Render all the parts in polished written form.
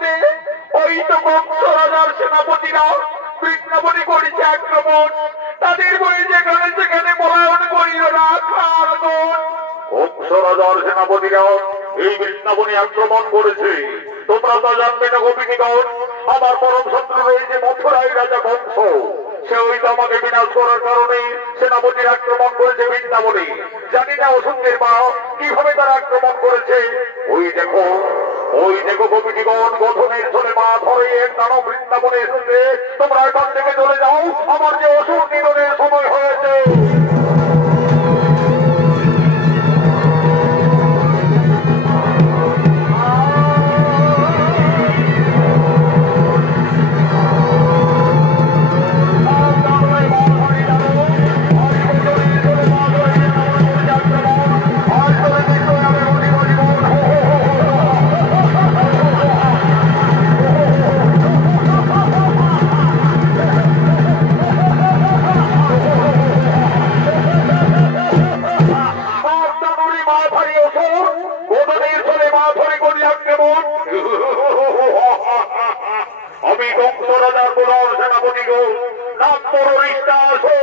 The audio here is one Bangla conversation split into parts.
বলতে ওই তো কংস রাজার সেনাপতিরা বৃন্দাবনে করেছে আক্রমণ। তাদের বই যেখানে সেখানে পলায়ন করিল না। কংস রাজার সেনাপতিরা এই বৃন্দাবনে আক্রমণ করেছে। তোমরা তো জানবে না গোপিনীগণ, আমার পরম শত্রু রয়েছে মথুরাই রাজা কংস। সে ওই তো আমাকে বিনাশ করার কারণে সেনাপতির আক্রমণ করেছে বৃন্দাবনে। জানি না অসুখের মা কিভাবে তারা আক্রমণ করেছে। ওই দেখো গোপিনীগণ, গঠনের চলে মা ধরে এক দানব বৃন্দাবনে এসেছে। তোমরা এখান থেকে চলে যাও, আমার যে অসুর নিধনের সময় হয়েছে। আমি কংস রাজার প্রধান সেনাপতি গো, নাম পরিষ্টা আসো।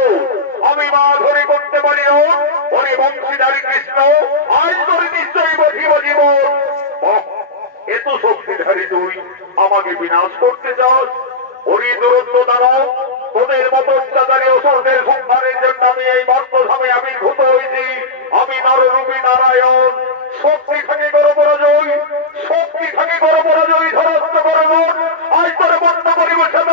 আমি মা ধরে করতে পারি ওরে বংশীধারী কৃষ্ণ, আজ তোরে নিশ্চয়ই বসিব জীবন। এত শক্তিধারী তুই আমাকে বিনাশ করতে চাস? ওরে দুরন্ত দানব, তোদের মতো অত্যাচারী অসুরদের সংহারের জন্য আমি এই মর্তধামে আবির্ভূত হয়েছি। আমি নররূপী নারায়ণ। শক্তি থাকে করো পরাজয়, শক্তি থাকে করো পরাজয়, ধরস্ত করো আজ তোরে বন্ধ করিব সেন।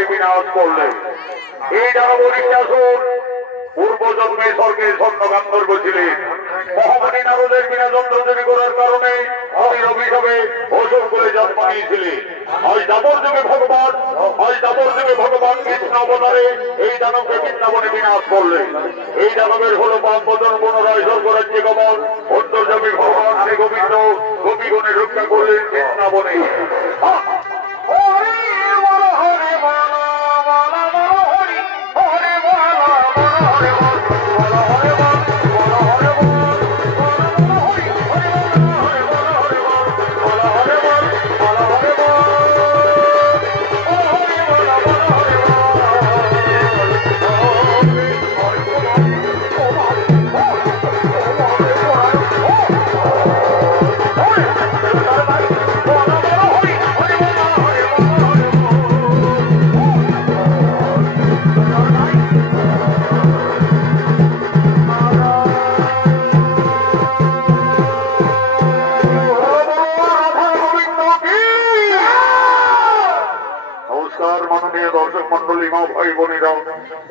ভাবে বিনাশ করলেন। এই দানব নিত্যাসুর পূর্বজন্মে স্বর্গের স্বর্ণগান্ধর্ব ছিলেন। মহামণি নারদের বিনা যন্ত্রচুরি করার কারণে হরির অভিশাপে অসুর করে জন্ম নিয়েছিলেন। আজ দাপর যুগে ভগবান কৃষ্ণ অবতারে এই দানবকে বৃন্দাবনে বিনাশ করলেন। এই দানবের হল 5 বছর পুনরায় স্বর্গরাজ্যে গমন। অন্তর্যামী ভগবান শ্রী গোবিন্দ গোপীগণে রক্ষা করলেন বৃন্দাবনে।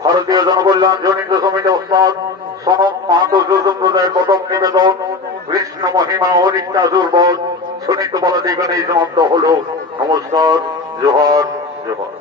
ভারতীয় জনকল্যাণ জনিত সমিতি ওস্তাদ সনদ মাহাতো সম্প্রদায়ের প্রথম নিবেদন কৃষ্ণ মহিমা ও নিত্যাসুর বধ শোনিত বলা যেখানেই সমাপ্ত হল। নমস্কার, জোহার জোহার।